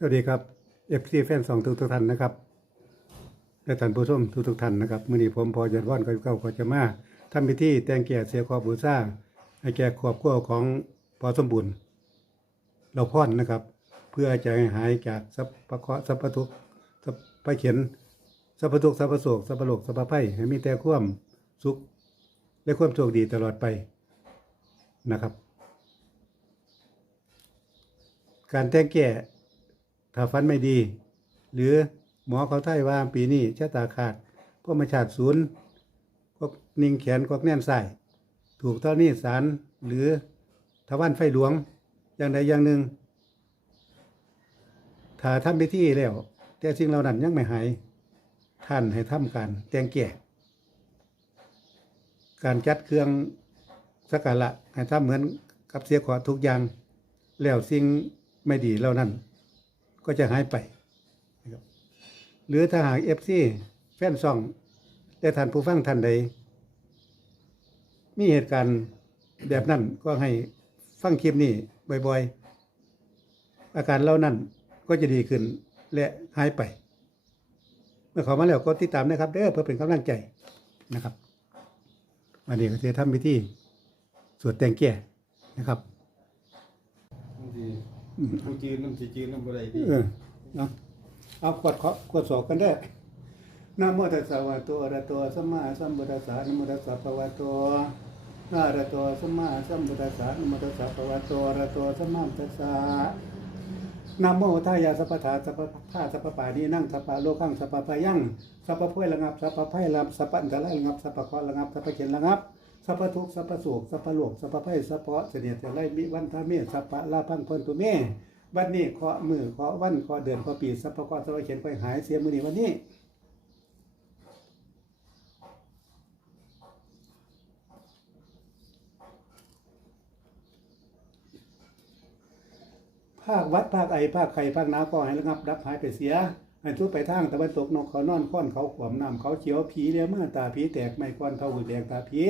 สวัสดีครับเอฟซีแฟนสองทุกทุกท่านนะครับและท่านผู้ชมทุกทุกท่านนะครับมื่อนี้ผมพอจะว่านก็เก้าก็จะมาทำพิธีแต่งแก่เสียขอบบูชาให้แก่ครอบครัวของพอสมบูรณ์เราพ่อนนะครับ เพื่อจะให้หายจากสัพพะเคราะห์สัพพะทุกสัพพะเขียนสัพพะทุกสัพพะโศกสัพพะโลกสัพพะไพ่ให้มีแต่ความสุขและความโชคดีตลอดไปนะครับ การแต่งแก่ ถ้าฟันไม่ดี หรือหมอเขาไทยว่าปีนี้ชะตาขาดก็มาชาติศูนย์ก็นิ่งแขนก็แน่นใส่ถูกเท่านี้สารหรือทวันไฟหลวงอย่างใดอย่างหนึ่งถ้าทำพิธีแล้ว แต่สิ่งเหล่านั้นยังไม่หายท่านให้ทำการแต่งแก่การจัดเครื่องสักการะให้ทำเหมือนกับเสียขอทุกอย่าง แล้วสิ่งไม่ดีเหล่านั้น ก็จะหายไปนะครับหรือถ้าหากเอฟซีแฟนซองและท่านผู้ฟังท่านใด มีเหตุการณ์แบบนั้นก็ให้ฟังคลิปนี้บ่อยๆ อาการเล่านั้นก็จะดีขึ้นและหายไป เมื่อเขามาแล้วก็ติดตามนะครับเด้อเพื่อเป็นกำลังใจนะครับวันนี้ก็จะทำพิธีสวดแตงแก่นะครับ ผู้จีนน้ำสีจีนน้ำอะไรที่เออเนาะเอากดเคาะกดสอบกันได้นะโมตัสสะวะโตอะระโตสัมมาสัมพุทธัสสะนะโมตัสสะภะวะโตอะระโตสัมมาสัมพุทธัสสะนะโมตัสสะภะวะโตอะระโตสัมมาสัมพุทธัสสะนะโมทายาสัพพทาสัพพพาสัพพปานีนั่งสัพพะโลกังสัพพะพายังสัพพะพ้วยระงับสัพพะไพ่ระงับสัพพะอันตรายระงับสัพพะเคราะห์ระงับสัพพะเข็นระงับ สัพพทุกสัพพะโศกสัพพะโลกสัพพะไพ่สัพเพะเสนียดแต่ไรมิวันทาเมสัพพะลาพังพนตุเมวันนี้เคาะมือเคาะวันเคาะเดือนเคาะปีสัพพะเคาะสัพพะเขียนไปหายเสียมือนี้วันนี้ภาควัดภาคไอภาคไข่ภาคหนาก็ให้ระงับดับหายไปเสียให้ทุกไปทางตะวันตกนกเขานอนค้อนเขาขวมน้ำเขาเขียวผีเรียมาตาผีแตกไม่ก้อนเท่าหุ่นแดงตาผี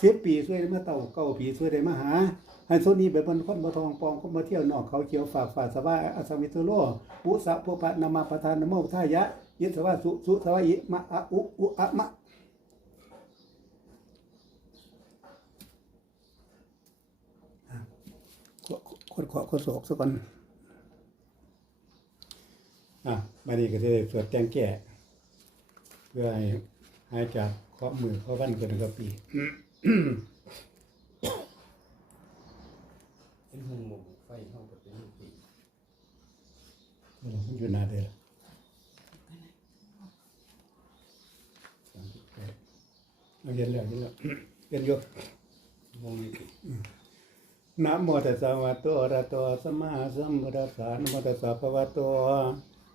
สิบปีช่วยได้มาเต่าเก้าผีช่วยได้มาหาให้โซนี้แบบบนคนบทองปองก็มาเที่ยวนอกเขาเขียวฝากฝาสวะอาสมิตโลปุสะพุปะนามาประธานนโมทายะยิสวะสุสุสวะอิมะอะอุอุอะมะคนขอคนโศกสักคนอะบันนี้ก็จะสวดแกงแก่เพื่อให้หายจากเคราะห์มือเคราะห์วันกันกับปี เป็นหงหมกไฟเข้ากับเป็นลูกปีอยู่นาเด้อเราเย็นแล้วเย็นแล้วเย็นอยู่มองนี่นะโมตัสสะวะโตอะระโตสัมมาสัมพุทธัสสะนะโมตัสสะภะวะโต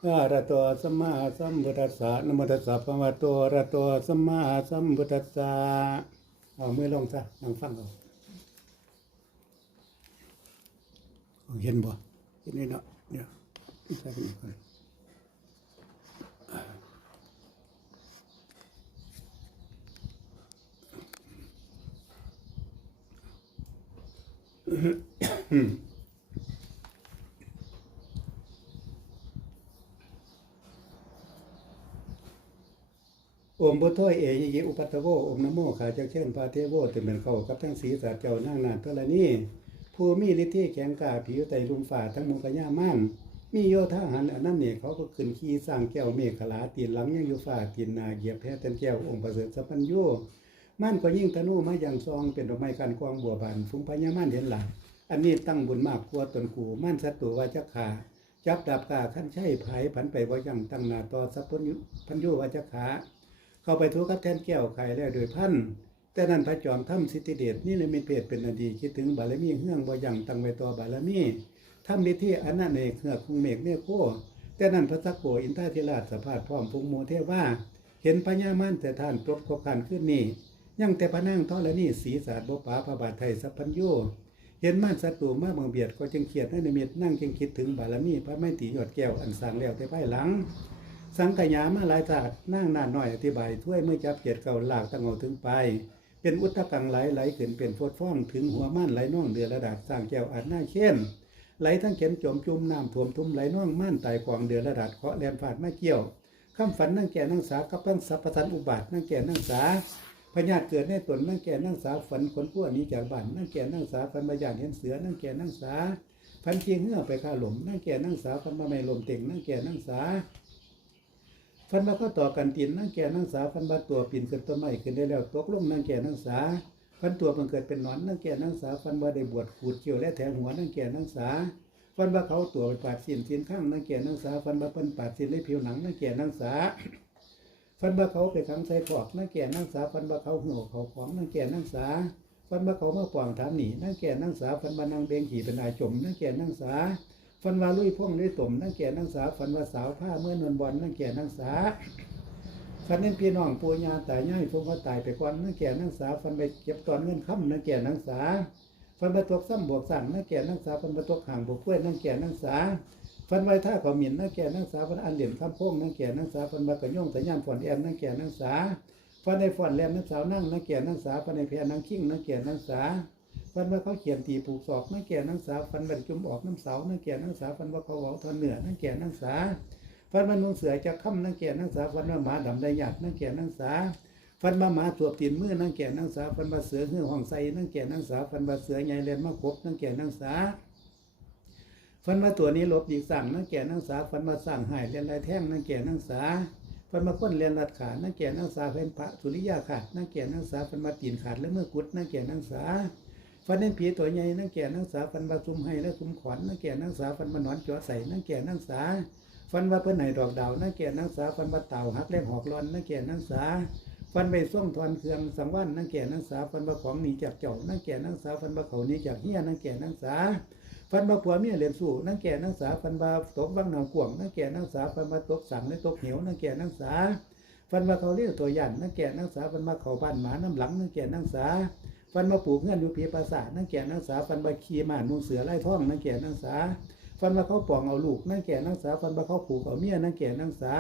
อะระโตสัมมาสัมพุทธัสสะนะโมตัสสะภะวะโตอะระโตสัมมาสัมพุทธัสสะ เอามือลงซะนั่งฟังเอาเห็นบ่เห็นนี่เนาะเนี่ยใส่กันอีกคนโอมพุทโธเอยิยิอุปัตโวอมนโมขาจักเชิญพาเทโวถึงเป็นเขากับทั้งสีสัตว์เจ้านั่งนานเท่านี้ผู้มีฤทธิ์แข็งกล้าผิวไตลุมฝ่าทั้งมุกย่าม่านมีโยธาหันอันนั้นเนี่ยเขาก็ขึ้นขี่สร้างแก้วเมฆขลาตีนหลังยังอยู่ฝ่าตีนนาเหยียบแพ้เต็นแก้วองค์ประเสริฐสัพพัญโยมั่นก็ยิ่งธนูมาอย่างซองเป็นดอกไม้กันกวางบัวบานฟุ้งพญาม่านเห็นหลังอันนี้ตั้งบุญมากกว่าตนกูมั่นศัตรูว่าจะขาจับดาบกาขั้นใช่ภายผันไปว่ายังตั้งนาต่อสัพพัญโยพัญโยวาจะขา เข้าไปทุกกับแทนแก้วไข่แล้วโดยพันแต่นั้นพระจอมถ้ำสิทธิเดชนี่เลยมีเพศเป็นอดีคิดถึงบารมีเฮื่องบ่ยังตั้งไว้ต่อบารมีถ้ำฤทธิอันนั้นเอกเหือกคงเมฆเนี่ยโคแต่นั้นพระสักโกอินทาธิราชสภาพพร้อมพุงโมเทว่า เห็นพญามันแต่ท่านปลดขบขันขึ้นนี่ยังแต่พระนางทอและนี่สีสาดบปาพระบาทไทยสัพพัญโยเห็นม่านศัตรูมาเมืองเบียดก็จึงเขียดให้ในเมียนั่งจึงคิดถึงบารมีพระไม่ตียอดแก้วอันสางแล้วแต่ภายหลัง สังกยามาหลายศาสตร์นั่งนานหน่อยอธิบายถ้วยเมื่อจับเกียรติเก่าหลากตั้งเอาถึงไป เป็นอุตตะกังไหลไหลขึ้นเป็นโฟดฟ้องถึงหัวม่านไหลน่องเดือระดับสร้างแก้วอันน่าเช่นไหลทั้งเข็นจมจุ่มน้ำท่วมทุ่มไหลน่องม่านตายกองเดือระดัดเคาะแลนฝาดมาเกี่ยวคำฝันนั่งแก่นั่งสากับตั้งสัพพทันอุบาทนั่งแก่นั่งสาพญาติเกิดในตนนั่งแก่นั่งสาฝันคนพวกนี้จากบ้านนั่งแก่นั่งสาฝันมาญาติเห็นเสือนั่งแก่นั่งสาฝันเคียงเหือไปข้าหลมนั่งแก่นั่งสาฝันมาไม่ลมเต่งนั่งแก่นั่งสา ฝันมาก็ต่อกันตีนนั่งแก่นั่งสาฝันมาตัวปีนขึ้นต้นไม้ขึ้นได้แล้วตกลงนั่งแก่นั่งสาฝันตัวมันเกิดเป็นหนอนนั่งแก่นั่งสาฝันว่าได้บวชขูดเกี่ยวและแทงหัวนั่งแก่นั่งสาฟันว่าเขาตัวไปปาดสินสินข้างนั่งแก่นั่งสาฟันว่าเปิ้นปาดสินเลยผิวหนังนั่งแก่นั่งสาฟันว่าเขาไปขังใส่ขอกนั่งแก่นั่งสาฟันว่าเขาหี่ยวเขาของนั่งแก่นั่งสาฟันว่าเขามาป่องถามหนีนั่งแก่นั่งสาฟันว่านางเบงขี่เป็นนาจมนั่งแก่นั่งสา ฟันว่าลุยพ่องลุยต่มนั่งแก่นั่งสาฟันว่าสาวผ้าเมื่อนวลบอลนั่งแก่นั่งสาฟันเน้นพี่น้องปู่ย่าตายายพวกเขาตายไปก่อนนั่งแก่นั่งสาฟันไปเก็บตอนเงินค่ำนั่งแก่นั่งสาฟันบะตกซ้ำบวกสั่งนั่งแก่นั่งสาฟันบะตกห่างบวกกล้วยนั่งแก่นั่งสาฟันไว้ท่าขอหมิ่นนั่งแก่นั่งสาฟันอันเหลี่ยมข้ามโค้งนั่งแก่นั่งสาฟันบะกระย่งแต่ย่ามฝอนแอมนั่งแก่นั่งสาฟันในฝอนแรมนั่งสาวนั่งนั่งแก่นั่งสาฟันในแพรนั่งขิ้งนั่งแก่นั่งสา ฟันว่าเขาเขียนตีผูกศอกนั่งแก่นั่งสาฟันบรรจุมออกน้ำเสานั่งแก่นั่งสาฟันว่าเขาเหาทอนเหนือนั่งแก่นั่งสาฟันมันนุ่งเสือจะค่ำนั่งแก่นั่งสาฟันว่าหมาดำได้หยาดนั่งแก่นั่งสาฟันมาหมาตัวตีนมือนั่งแก่นั่งสาฟันมาเสือหื้อห้องใส่นั่งแก่นั่งสาฟันมาเสือใหญ่เลียนมาคบนั่งแก่นั่งสาฟันมาตัวนี้ลบดีสั่งนั่งแก่นั่งสาฟันมาสั่งหายเลียนลายแท่งนั่งแก่นั่งสาฟันมาก้นเลียนรัดขานั่งแก่นั่งสาเป็นพระสุริยาขาดนั่งแก่นั่งสาฟันมาตีนขาดและเมื่อกุดนั่งแก่นั่งสา ฟันเน้นผีตัวใหญ่นั่งแก่นั่งสาฟันมาซุมให้และซุมขวัญนั่งแก่นั่งสาฟันมาหนอนจ่อใส่นั่งแก่นั่งสาฟันว่าเพื่อนไหนดอกดาวนั่งแก่นั่งสาฟันมาเต่าหักเล่หอกร้อนนั่งแก่นั่งสาฟันไปส่งทอนเครื่องสังวันนั่งแก่นั่งสาฟันบะของหนีจากเจ้านั่งแก่นั่งสาฟันบะเขาหนีจากเฮียนั่งแก่นั่งสาฟันบะผัวเมียเหรียนสู้นั่งแก่นั่งสาฟันบะตกบังหนองกวงนั่งแก่นั่งสาฟันบะตกสั่งในตกเหวนั่งแก่นั่งสาฟันบะเขาเรียกตัวยันนั่งแก่นั่งสาฟันบะเขาบ้านหมาน้ำหลังนั่งแก่นั่งสา ฟันบะปลูกเงื่อนอยู่พีภาษาทนั่งแก่นั่งสาฟันบะขี่ม้านุ่งเสือไล่ท้องนั่งแก่นั่งสาฟันบะเขาป่องเอาลูกนั่งแก่นั่งสาฟันบะเขาผูกเอาเมียนั่งแก่นั่งสา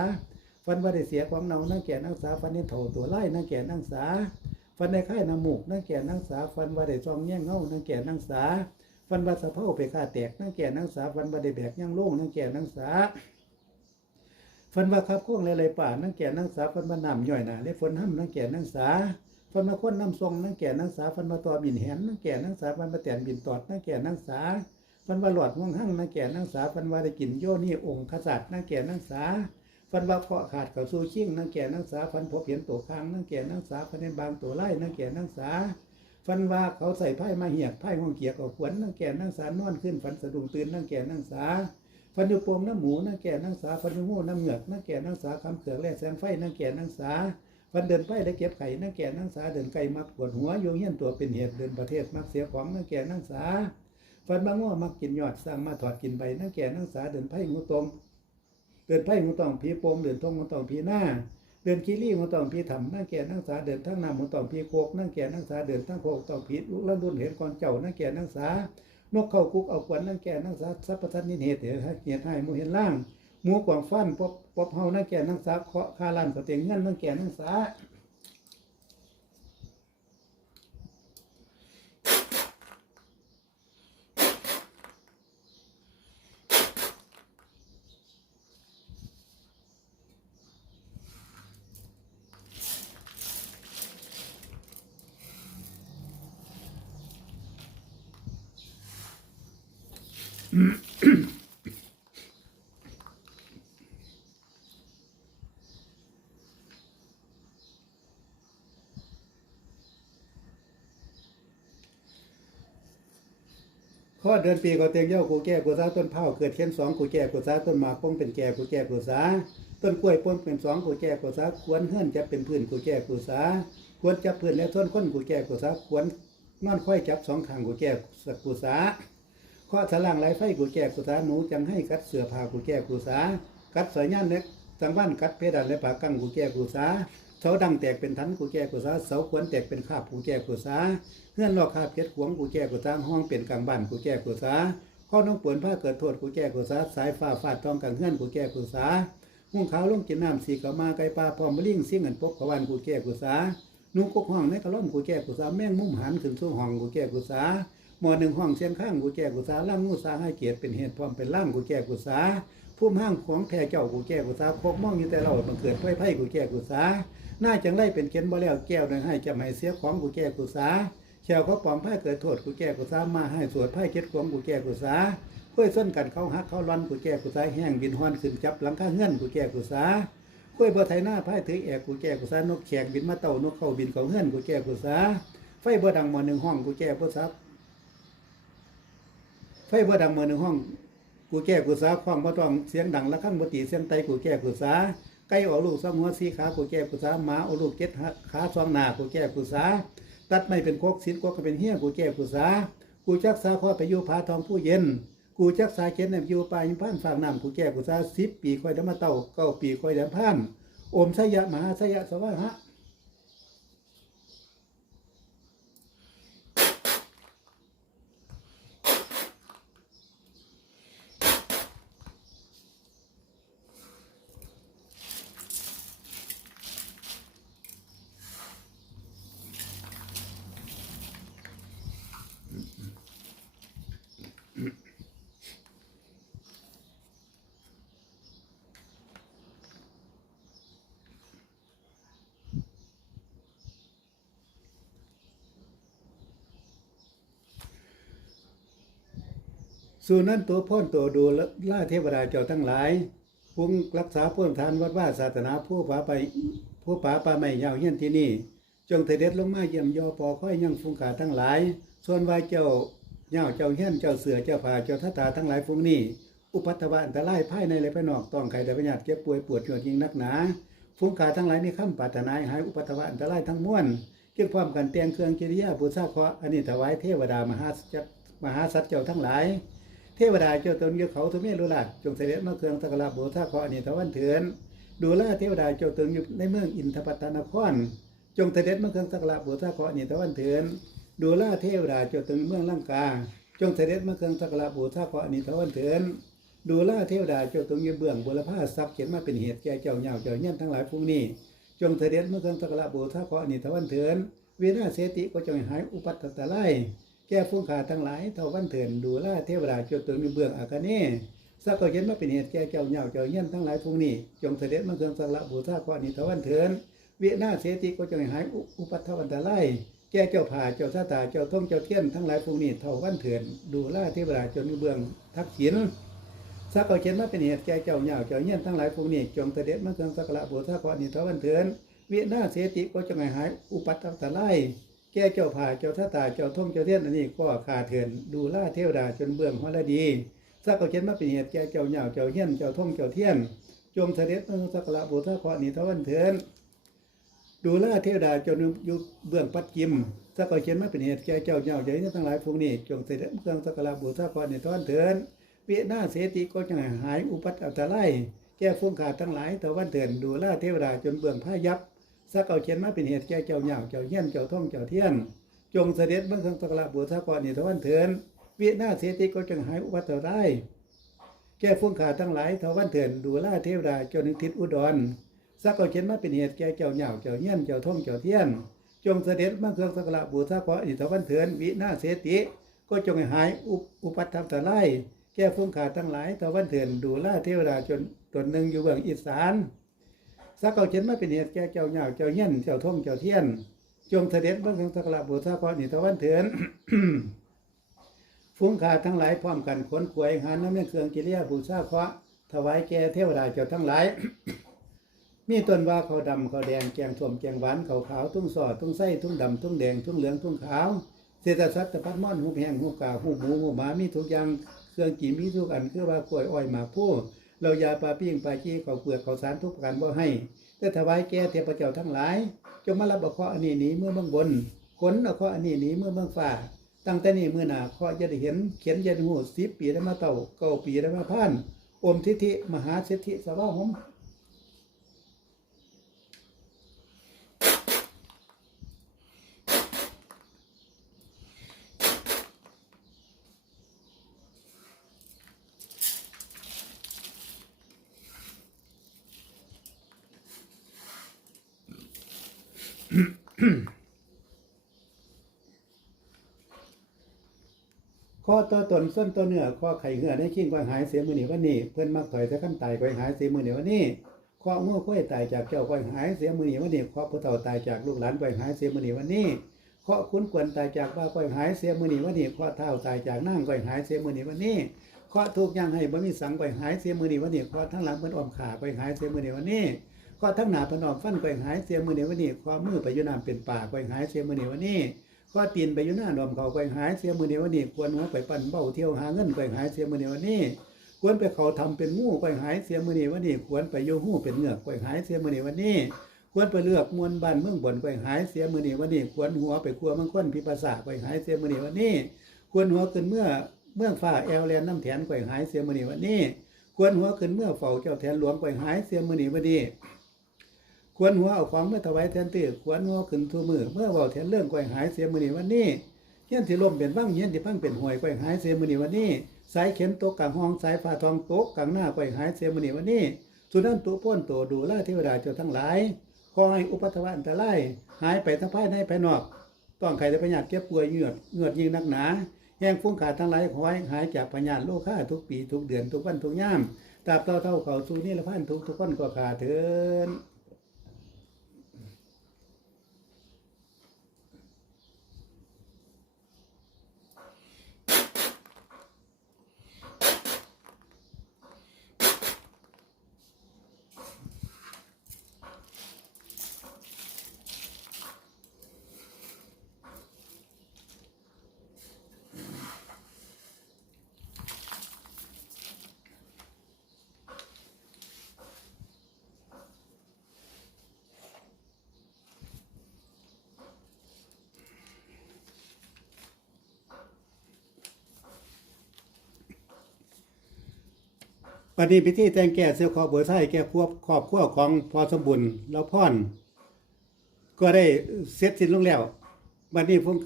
ฟันว่าได้เสียของเนานั่งแก่นั่งสาฟันนี่เถ่าตัวไล่นั่งแก่นั่งสาฟันในไข่น้ำมูกนั่งแก่นั่งสาฟันว่าได้ซองแย่งเงานั่งแก่นั่งสาฟันว่าสะเพาไปฆ่าแตกนั่งแก่นั่งสาฟันว่าได้แบกย่างโล่งนั่งแก่นั่งสาฟันว่าขับโค้งเลยเลยป่านั่งแก่นั่งสาฟันว่านำย่อยหนาเลยฝนห้ำนั่งแก่นั่งสา ฟันมาค้นน้ำทรงนั่งแก่นั่งสาฟันมาตัวบินแหนนั่งแก่นั่งสาฟันมาแตนบินตอดนั่งแก่นั่งสาฟันว่าหลอดห่วงหั่งนั่งแก่นั่งสาฟันว่าได้กินโยนี่องค์ขจัดนั่งแก่นั่งสาฟันว่าเพาะขาดเขาสู้ชิ่งนั่งแก่นั่งสาฟันพบเห็นตัวค้างนั่งแก่นั่งสาฟันในบางตัวไล่นั่งแก่นั่งสาฟันว่าเขาใส่ไพ่มาเหียกไพ่ห้องเกียกเอาขวนนั่งแก่นั่งสานอนขึ้นฟันสะดุ้งตื่นนั่งแก่นั่งสาฟันอยู่โปมน้ำหมูนั่งแก่นั่งสาฟันอยู่งูน้ำเหงือกนั่งแก่นั่งสาคำเขือกแล่แสงไฟนั่งแก่นั่งสาันเดินไปแล้เก็บไข่นั่งแก่นั่งสาเดินไก่มักปวดหัวโยงเหี้ยนตัวเป็นเหตุเดินประเทศมักเสียของนั่งแก่นั่งสาฟันบางง้อมักกินยอดสร้างมาถอดกินใบนั่งแก่นั่งสาเดินไพ่งูตรงเดินไพ่งูตองผีโปมเดินทงงูตองผีหน้า เดินขี้รี่งูตองผีถ่ำนั่งแก่นั่งสาเดินทั้งน้ำงูตองผีโคกนั่งแก่นั่งสาเดินทั้งโคกตองผีลูกละรุ่นเห็นก่องเจ้านั่งแก่นั่งสานกเข้าคุกเอาควันนั่งแก่นั่งสาสัพพทันนิเหตุเหตุเหตุให้หมูเห็นล่าง มูกวางฟันปบปบเฮานั่งแก่นั่งสาเคาะคาลันก็เตียงเงินนั่งแก่นั่งสา ข้อเดือนปีก็เตียงเย้ากูแก่กูซาต้นเผาเกิดเขียนสองกูแก่กูซาต้นหมากป้องเป็นแก่กูแก่กูซาต้นกล้วยป้องเป็นสองกูแก่กูซาควรเฮือนจะเป็นพื้นกูแก่กูซาควรจับพื้นและต้นค้นกูแก่กูซาควรนอนค่อยจับสองขางกูแก่กูซาข้อสล่างไหลไฟกูแก่กูซาหนูจังให้กัดเสือผ้ากูแก่กูซากัดสอยย่านเล็กจังบ้านกัดเพดานและผากังกูแก่กูซา เสาดังแตกเป็นทันกูแก่กูซาเสาควรแตกเป็นคาบกูแก่กูซาเพื่อนลอกคาบเพชรขวงกูแก่กูตาห้องเป็นกลางบ้านกูแก่กูสาข้อน้องปวนผ้าเกิดโทษกูแก่กูสาสายฟ้าฟาดทองกลางเฮือนกูแก่กูสาหุ่งขาวลงกินน้ำสีกะมาไก่ปลาพร้อมมะลิงเสียงเงินปกกะวันกูแก่กูสานุ่งกกห้องในกระล่อมกูแก่กูสาแม่งมุ่มหันขึ้นสู้ห้องกูแก่กูสาหมอหนึ่งห้องเสียงข้างกูแก่กูสาล่างงูสาให้เกียรติเป็นเหตุพร้อมเป็นล่างกูแก่กูสา พุ่มห้างของแพ่เจ้ากูแก่กูสาคบมองอยู่แต่เราบังเกิดไพ่ไพ่กูแก่กูสาหน้าจังได้เป็นเกณฑ์บ่แล้วแก้วหนึ่งให้จะไม่เสียของกูแก่กูสาแขวเขาปลอมไพ่เกิดโทษกูแก่กูสามาให้สวดไพ่เก็ดของกูแก่กูสาค่อยส้นกันเขาหักเขารันกูแก่กูสาแห้งบินฮอนขึ้นจับหลังข้าเงื่อนกูแก่กูสาก้วยบ่ไทยหน้าไผ่ถือแอกกูแก่กูซานกแขกบินมาเต่านกเขาบินเขาเฮือนกูแก่กูซาไฟบ่ดังมอหนึ่งห้องกูแก่บ่ซับไฟบ่ดังมอหนึ่งห้อง กูแก่กูซาความบ่ต้องเสียงดังละขั้งบ่ตีเสียงไตกูแก่กูซาไก่ออกลูกซ้ำหัวสีขากูแก่กูซาหมาออกลูกเจ็ดขาสองหน้ากูแก่กูซาตัดไม่เป็นโคกสินก็เป็นเฮี้ยกูแก่กูซากูจักสาข้อไปอยู่ผาทองผู้เย็น กูจักสาเข็นในอยู่ป่ายิมพันฝากน้ำกูแก่กูซาสิบปีค่อยดมาเต่าเก้าปีค่อยได้พันโอมสยะมหาสยะสวะหะ สู่นั้นตัวพ่นตัวดูล่าเทวดาเจ้าทั้งหลายพุงรักษาพ้นทานวัดว่าศาสนาผู้ป่าไปผู้ป่าป่าไม่ยาวเฮียนที่นี่ จงเสด็จลงมาเยี่ยมยอปอค่อยยังฟุงขาทั้งหลาย ส่วนว่าเจ้าเย่าเจ้าเฮียนเจ้าเสือเจ้าผาเจ้าทัตาทั้งหลายฟุงนี้อุปัตตวะอันตรายภายในและภายนอกต้องไข่แต่ปัญญาเจ็บป่วยปวดหยวดยิงนักหนาฟุงขาทั้งหลายมีคำปรารถนาให้หายอุปัตตวะอันตรายทั้งม้วลจึงพร้อมกันแต่งเครื่องกิริยาบูชาเคราะห์อันนี้ถวายเทวดามหาสัจมหาสัจเจ้าทั้งหลาย เทวดาเจ้าตนเยเขาทุเมรุราชจงเสด็จมาเครื่องสักการะบูชาขออนิตวันเถือนดูแลเทวดาเจ้าตนอยู่ในเมืองอินทปัตตนคร จงเสด็จมาเครื่องสักการะบูชาขออนิตวันเถือนดูแลเทวดาเจ้าตนเมืองลังกาจงเสด็จมาเครื่องสักการะบูชาขออนิตวันเถือนดูแลเทวดาเจ้าตนอยู่เบื้องบุรพาทรัพย์เขียนมาเป็นเหตุแก่เจ้าเหย่าเจ้าเงี้ยนทั้งหลายพวกนี้จงเสด็จมาเครื่องสักการะบูชาขออนิตวันเถือนเวนาเสติก็จงหายอุปัตตตะไล แก้ฟุ้งขาทั้งหลายเท่าวันเถินดูล่าเทวดาเจ้าตัวมีเบื้องอาคาเน่สักก็เห็นมาเป็นเหตุแก่เจ้าเหย่าเจ้าเงี้ยนทั้งหลายพวกนี้ จงเสด็จมาเครื่องสักละบูชาข้อนี้เท่าวันเถินเวียนาเสติก็จงให้หายอุปัตถวันตะไลแก้เจ้าผ่าเจ้าท่าตาเจ้าท่องเจ้าเทียนทั้งหลายพวกนี้เท่าวันเถินดูล่าเทวดาจนมีเบื้องทักษิณสักก็เห็นมาเป็นเหตุแก่เจ้าเหย่าเจ้าเงี้ยนทั้งหลายพวกนี้ จงเสด็จมาเครื่องสักละบูชาข้อนี้เท่าวันเถินเวียนาเสติก็จงให้หายอุปัตถวันตะไล แก้เจ้าผาเจ้าท่าตาเจ้าท่องเจ้าเทียนอันนี้ก็ขาเถื่อนดูล่าเทวดาจนเบื้องฮอลดีสักก็เช่นมาเป็นเหตุแก่เจ้าเหย่าเจ้าเฮียนเจ้าท่องเจ้าเทียน จงเสด็จมาสักการะบูชาขอนี้ทวันเถินดูล่าเทวดาจนอยู่เบื้องปัดกิมสักก็เช่นมาเป็นเหตุแก่เจ้าเหย่าเจ้าเฮียนทั้งหลายพวกนี้จงเสด็จเมืองสักการะบูชาขอนี้ทวันเถินเวียหน้าเสติก็จะหายอุปัตอัตไลแก้ฟุ้งขาดทั้งหลายทวันเถินดูล่าเทวดาจนเบื้องพายับ สักเอาเขียนมาเป็นเหตุแก่เจ้าเหย่าเจ้าเฮียนเจ้าท่องเจ้าเทียน จงเสด็จเมื่อครั้งสักการะบูชาก่อนนิทวันเถินเวียหน้าเสติก็จงหายอุปัตตได้ แก้ฟุ้งขาทั้งหลายทวันเถินดูล่าเทวดาจนถึงทิศอุดรสักเอาเขียนมาเป็นเหตุแก่เจ้าเหย่าเจ้าเฮียนเจ้าท่องเจ้าเทียน จงเสด็จเมื่อครั้งสักการะบูชาก่อนนิทวันเถินวิหน้าเสติก็จงหายอุปัตตไลแก้ฟุ้งขาทั้งหลายทวันเถินดูล่าเทวดาจนตนหนึ่งอยู่เบื้องอีสาน สักเอาเช่นมาเป็นเหตุแก่เจ้าเหย่าเจ้าเฮียนเจ้าท่องเจ้าเทียน จงเสด็จเบื้องทางสักระบูชาพระนิทวันเถินฟุ้งขาทั้งหลายพร้อมกันขนขวยหาน้ำเลี้ยงเครื่องกิริยาบูชาพระถวายแก่เทวดาเจ้าทั้งหลาย มีต้นว่าเขาดำเขาแดงแกงส้มแกงหวานเขาวขาวทุ่งสอดทุ่งไส้ทุ่งดำทุ่งแดงทุ่งเหลืองทุ่งขาวเศรษฐสัตว์ตะพัดม่อนหูแห้งหูกาหูหมูหูหมามีทุกอย่างเครื่องกินมีทุกอันคือว่ากล้วยอ้อยหมากผู้ เรายาปลาปิ้งปลาจี้เขาเปลือกเขาสารทุกประการบ่ให้แต่ถวายแก่เทพเจ้าทั้งหลาย จงมารับข้ออันนี้หนีเมื่อเบื้องบนขนเอาข้ออันนี้หนีเมื่อเบื้องฝ่าตั้งแต่นี้เมื่อหนาข้อจะได้เห็นเขียนยันหูสิบปีได้มาเต่าเก้าปีได้มาพันอมทิธิมหาเศรษฐิสวาหม ข้อตัวตนส้นตัวเนื้อข้อไข่เหือในขิ้งก้อยหายเสียมือหนีวันนี้เพื่อนมักถอยจะขั้นตายก้อยหายเสียมือหนีวันนี้ข้อเมื่อก้อยตายจากเจ้าก้อยหายเสียมือหนีวันนี้ข้อผู้เฒ่าตายจากลูกหลานก้อยหายเสียมือหนีวันนี้ข้อคุ้นควรตายจากบ้าก้อยหายเสียมือหนีวันนี้ข้อเท้าตายจากนั่งก้อยหายเสียมือหนีวันนี้ข้อทุกอย่างให้บ่มีสังก้อยหายเสียมือหนีวันนี้ข้อทั้งหลังเพิ่นอ้อมขาก้อยหายเสียมือหนีวันนี้ข้อทั้งหนาเพิ่นอ้อมฟันก้อยหายเสียมือหนีวันนี้ข้อมือไปยู่น้ำเป็นป่าก้อยหายเสียมือหนีวันนี้ ข้อตีนไปอยู่หน้าดอมเขาไปหายเสียมือเดียวนนี้ควรหัวไปปั่นเบ้าเที่ยวหาเงินไปหายเสียมือเดียวนนี้ควรไปเขาทำเป็นงูไปหายเสียมือเดียวนนี้ควรไปโยหูเป็นเหงือกไปหายเสียมือเดียวนนี้ควรไปเลือกมวลบ้านเมืองบนไปหายเสียมือเดียวนนี้ควรหัวไปครัวมังค้นพิภาษาไปหายเสียมือเดียวนนี้ควรหัวขึ้นเมื่อเมืองฟ้าแอลแลนน้ำแถนไปหายเสียมือเดียวนนี้ควรหัวขึ้นเมื่อเฝ้าเจ้าแทนหลวงไปหายเสียมือเดียวนนี้ ควรหัวเอาของเมื่อถวายแทนตื้อควรหัวขึ้นทั่วมือ เมื่อเว้าแทนเรื่องก้อยหายเสียมือนี้วันนี้เฮียนที่ล่มเป็นบ้างเฮียนที่พังเป็นห่วยก้อยหายเสียมือนี้วันนี้สายเข็มตกกลางห้องสายฟ้าทองตกกลางหน้าก้อยหายเสียมือนี้วันนี้สุนันตุพ้นตัวดูแลเทวดาเจ้าทั้งหลายขอให้อุปัตวะอันตรายหายไปทั้งภายในภายนอก ต้องใครจะประหยัดเก็บป่วยเหงือดเหงือดยิงนักหนาแห้งฟุ้งขาดทั้งหลายขอให้หายจากปัญญาโลค่าทุกปีทุกเดือนทุกวันทุกย่ามตราบเท่าเท่าเขาสูนี่ละพันทุกทุกคนก็ขาดเถิน ปฏิพิธีแต่งแก่เสื้อคอเบอร์ไส้แก่พวกครอบครัวของพอสมบุญแล้วพ่อนก็ได้เสร็จสิ้นลงแล้วบัดนี้พวก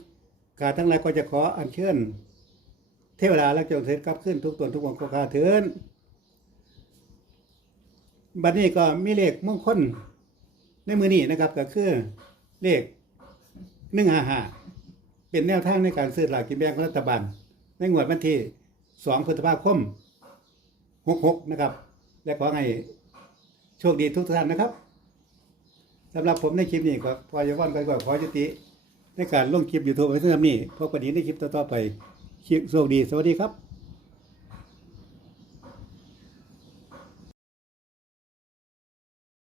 กาทั้งหลายก็จะขออัญเชิญ เทวดาและจงเสร็จกลับขึ้นทุกตนทุกวันก็คาเถินบัดนี้ก็มีเลขมงคลในมือนี้นะครับ ก็คือเลขหนึ่งห้าห้าเป็นแนวทางในการซื้อหลากกินแบ่งของรัฐบาลในงวดวันที่สองพฤษภาคม หกหกนะครับ และขอให้โชคดีทุกท่านนะครับสำหรับผมในคลิปนี้ก็พอจะว่านกันก็ขอจุติในการลงคลิปยูทูบไว้เท่านี้พบกันอีกในคลิปต่อๆไปคลิปโชคดีสวัสดีครับ